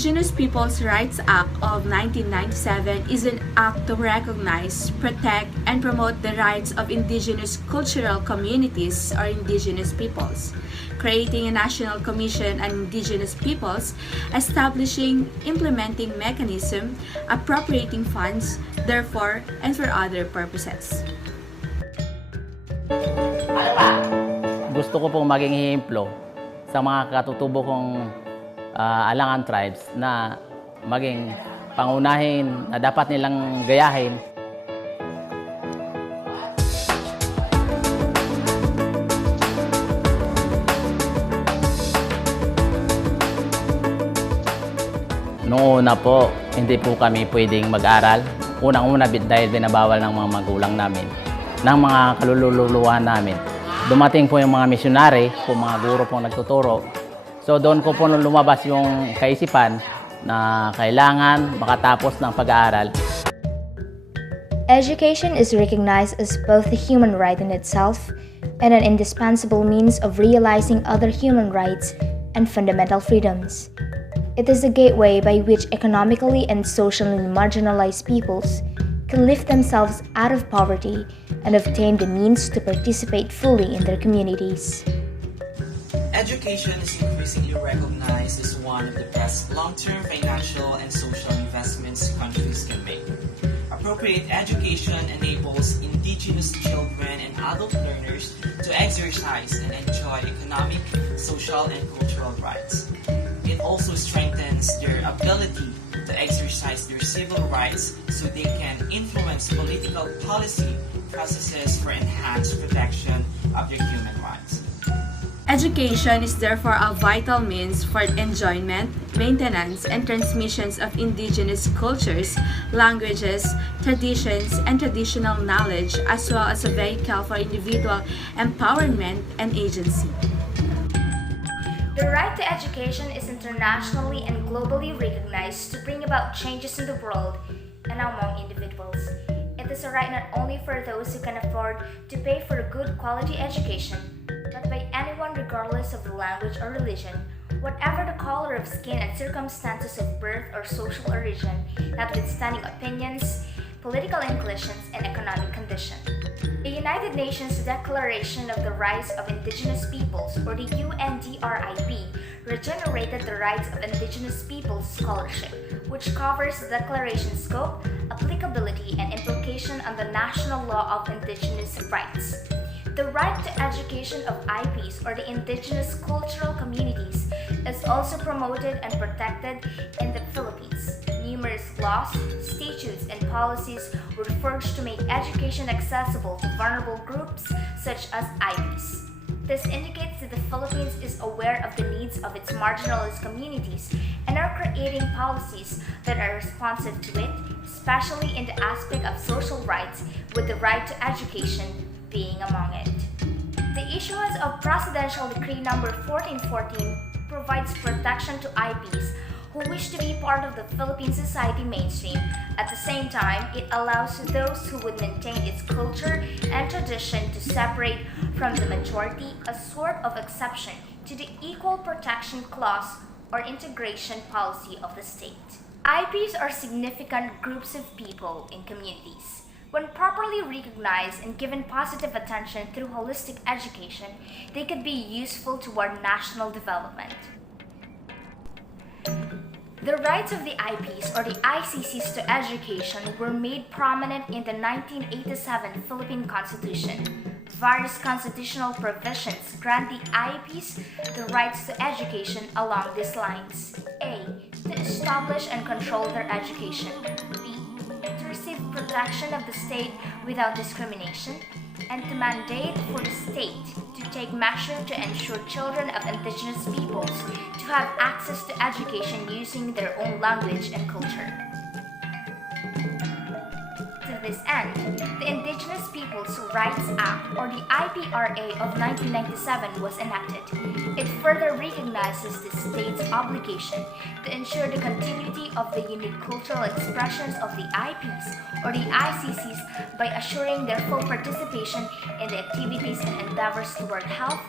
Indigenous Peoples' Rights Act of 1997 is an act to recognize, protect, and promote the rights of indigenous cultural communities or indigenous peoples, creating a national commission on indigenous peoples, establishing implementing mechanism, appropriating funds, therefore, and for other purposes. Gusto ko pong maging hihemplo sa mga katutubo kong Alangan tribes na maging pangunahin na dapat nilang gayahin. Noong una po, hindi po kami pwedeng mag-aral. Unang-una dahil binabawal ng mga magulang namin, ng mga kalululuhan namin. Dumating po yung mga misyonary, po mga guro pong nagtuturo. So doon ko po lumabas yung kaisipan na kailangan makatapos ng pag-aaral. Education is recognized as both a human right in itself and an indispensable means of realizing other human rights and fundamental freedoms. It is a gateway by which economically and socially marginalized peoples can lift themselves out of poverty and obtain the means to participate fully in their communities. Education is increasingly recognized as one of the best long-term financial and social investments countries can make. Appropriate education enables indigenous children and adult learners to exercise and enjoy economic, social, and cultural rights. It also strengthens their ability to exercise their civil rights so they can influence political policy processes for enhanced protection of their human rights. Education is therefore a vital means for enjoyment, maintenance, and transmissions of indigenous cultures, languages, traditions, and traditional knowledge, as well as a vehicle for individual empowerment and agency. The right to education is internationally and globally recognized to bring about changes in the world and among individuals. It is a right not only for those who can afford to pay for a good quality education, but by anyone regardless of the language or religion, whatever the color of skin and circumstances of birth or social origin, notwithstanding opinions, political inclinations, and economic condition. The United Nations Declaration of the Rights of Indigenous Peoples, or the UNDRIP, regenerated the Rights of Indigenous Peoples Scholarship, which covers the declaration's scope, applicability, and implication on the national law of indigenous rights. The right to education of IPs, or the indigenous cultural communities, is also promoted and protected in the Philippines. Numerous laws, statutes, and policies were forged to make education accessible to vulnerable groups such as IPs. This indicates that the Philippines is aware of the needs of its marginalized communities and are creating policies that are responsive to it, especially in the aspect of social rights, with the right to education being among it. The issuance of Presidential Decree No. 1414 provides protection to IPs who wish to be part of the Philippine society mainstream. At the same time, it allows those who would maintain its culture and tradition to separate from the majority, a sort of exception to the Equal Protection Clause or integration policy of the state. IPs are significant groups of people in communities. When properly recognized and given positive attention through holistic education, they could be useful toward national development. The rights of the IPs, or the ICCs, to education were made prominent in the 1987 Philippine Constitution. Various constitutional provisions grant the IPs the rights to education along these lines. A. To establish and control their education. B. To receive protection of the state without discrimination, and to mandate for the state to take measures to ensure children of indigenous peoples to have access to education using their own language and culture. To this end, the Indigenous Peoples' Rights Act, or the IPRA of 1997, was enacted. It further recognizes the state's obligation to ensure the continuity of the unique cultural expressions of the IPs, or the ICCs, by assuring their full participation in the activities and endeavors toward health,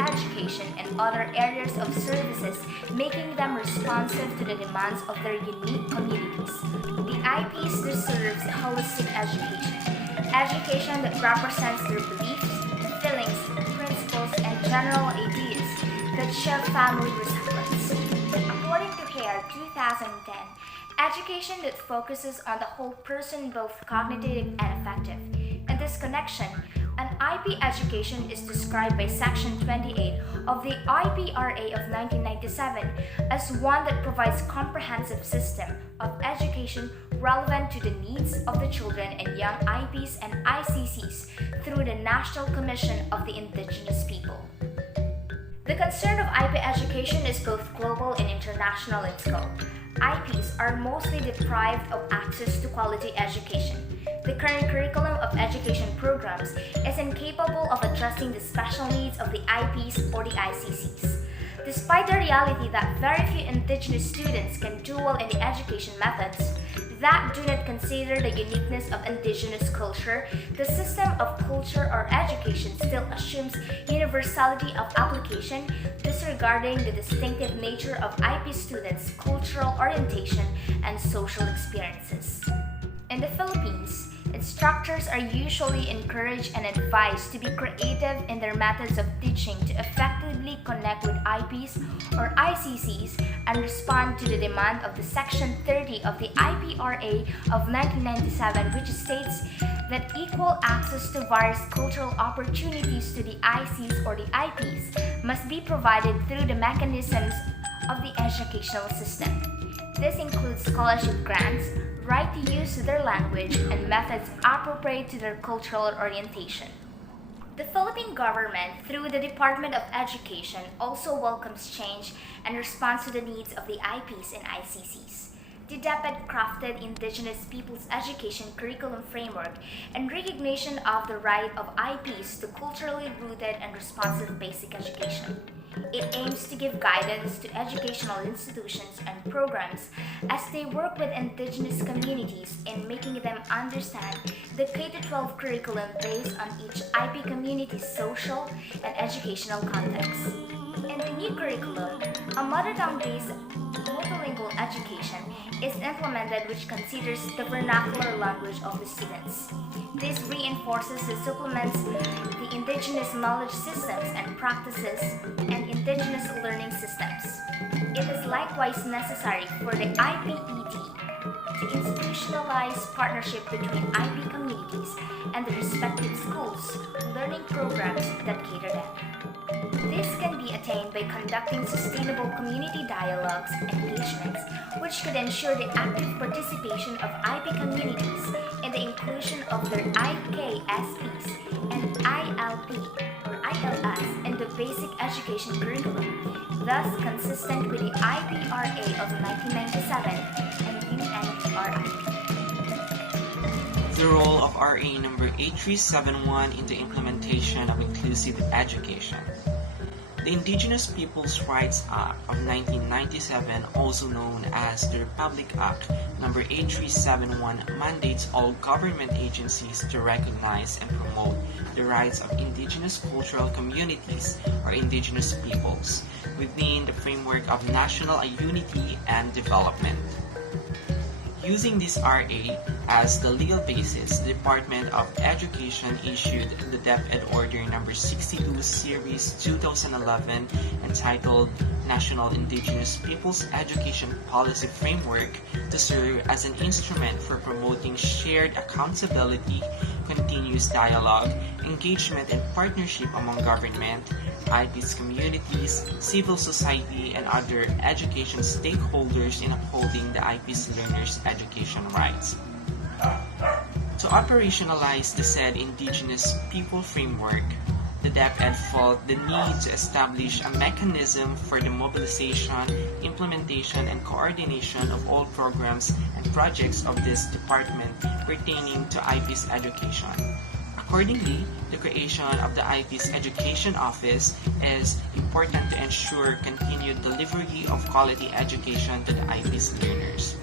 education, and other areas of services, making them responsive to the demands of their unique communities. The IPs deserves holistic education that represents their beliefs, feelings, principles, and general ideas that share family resemblance. According to HARE 2010, education that focuses on the whole person, both cognitive and affective. In this connection, an IP education is described by Section 28 of the IPRA of 1997 as one that provides comprehensive system of education relevant to the needs of the children and young IPs and ICCs through the National Commission of the Indigenous People. The concern of IP education is both global and international in scope. IPs are mostly deprived of access to quality education. The current curriculum of education programs is incapable of addressing the special needs of the IPs or the ICCs. Despite the reality that very few Indigenous students can do well in the education methods that do not consider the uniqueness of Indigenous culture, the system of culture or education still assumes universality of application, disregarding the distinctive nature of IP students' cultural orientation and social experiences. In the Philippines, instructors are usually encouraged and advised to be creative in their methods of teaching to effectively connect with IPs or ICCs and respond to the demand of the Section 30 of the IPRA of 1997, which states that equal access to various cultural opportunities to the ICs or the IPs must be provided through the mechanisms of the educational system. This includes scholarship grants, right to use their language, and methods appropriate to their cultural orientation. The Philippine government, through the Department of Education, also welcomes change and responds to the needs of the IPs and ICCs. The DepEd crafted Indigenous Peoples Education Curriculum Framework and recognition of the right of IPs to culturally rooted and responsive basic education. It aims to give guidance to educational institutions and programs as they work with Indigenous communities in making them understand the K-12 curriculum based on each IP community's social and educational context. In the new curriculum, a mother tongue-based multilingual education is implemented which considers the vernacular language of the students. This reinforces and supplements the Indigenous knowledge systems and practices and Indigenous learning systems. It is likewise necessary for the IPED to institutionalize partnership between IP communities and the respective schools, learning programs that cater them. This can be attained by conducting sustainable community dialogues and engagements, which could ensure the active participation of IP communities in the inclusion of their IKSPs and ILP or ILS in the basic education curriculum, thus consistent with the IPRA of 1997 and UNRIP. The role of RA number 8371 in the implementation of inclusive education. The Indigenous Peoples' Rights Act of 1997, also known as the Republic Act number 8371, mandates all government agencies to recognize and promote the rights of Indigenous cultural communities or Indigenous peoples within the framework of national unity and development. Using this RA as the legal basis, the Department of Education issued the DepEd Order Number 62 Series 2011 entitled National Indigenous Peoples Education Policy Framework to serve as an instrument for promoting shared accountability, continuous dialogue, engagement and partnership among government, IPs communities, civil society, and other education stakeholders in upholding the IPs learners' education rights. To operationalize the said Indigenous People Framework, the DepEd felt the need to establish a mechanism for the mobilization, implementation, and coordination of all programs and projects of this department pertaining to IPs education. Accordingly, the creation of the IPs Education Office is important to ensure continued delivery of quality education to the IPs learners.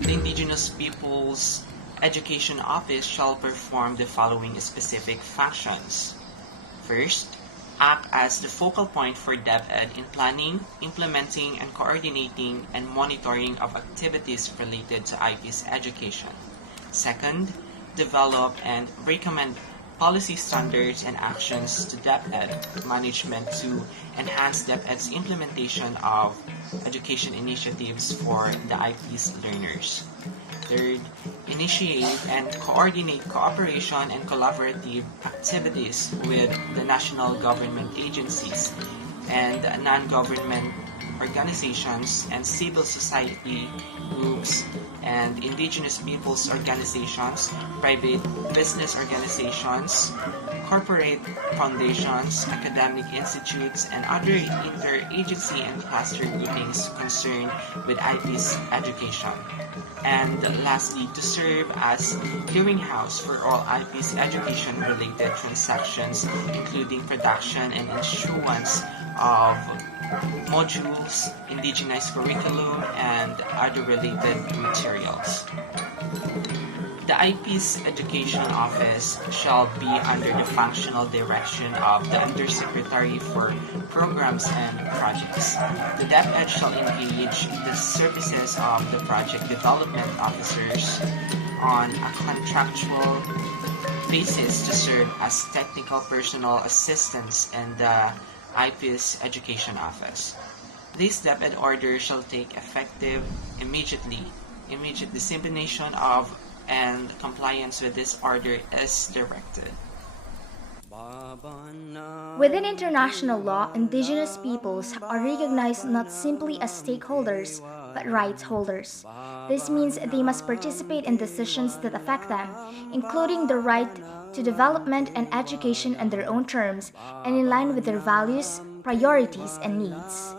The Indigenous Peoples Education Office shall perform the following specific functions. First, act as the focal point for DepEd in planning, implementing, and coordinating and monitoring of activities related to IP's education. Second, develop and recommend policy standards and actions to DepEd management to enhance DepEd's implementation of education initiatives for the IP's learners. Third, initiate and coordinate cooperation and collaborative activities with the national government agencies and non-government organizations and civil society groups and indigenous peoples organizations, private business organizations, corporate foundations, academic institutes, and other interagency and cluster groupings concerned with IP's education. And lastly, to serve as clearinghouse for all IP's education-related transactions, including production and issuance of modules, indigenous curriculum, and other related materials. The IP's Education Office shall be under the functional direction of the Undersecretary for Programs and Projects. The DepEd shall engage the services of the Project Development Officers on a contractual basis to serve as technical personal assistants in the IP's Education Office. This DepEd order shall take effective immediately. Immediate dissemination of and compliance with this order is directed. Within international law, indigenous peoples are recognized not simply as stakeholders, but rights holders. This means they must participate in decisions that affect them, including the right to development and education on their own terms and in line with their values, priorities, and needs.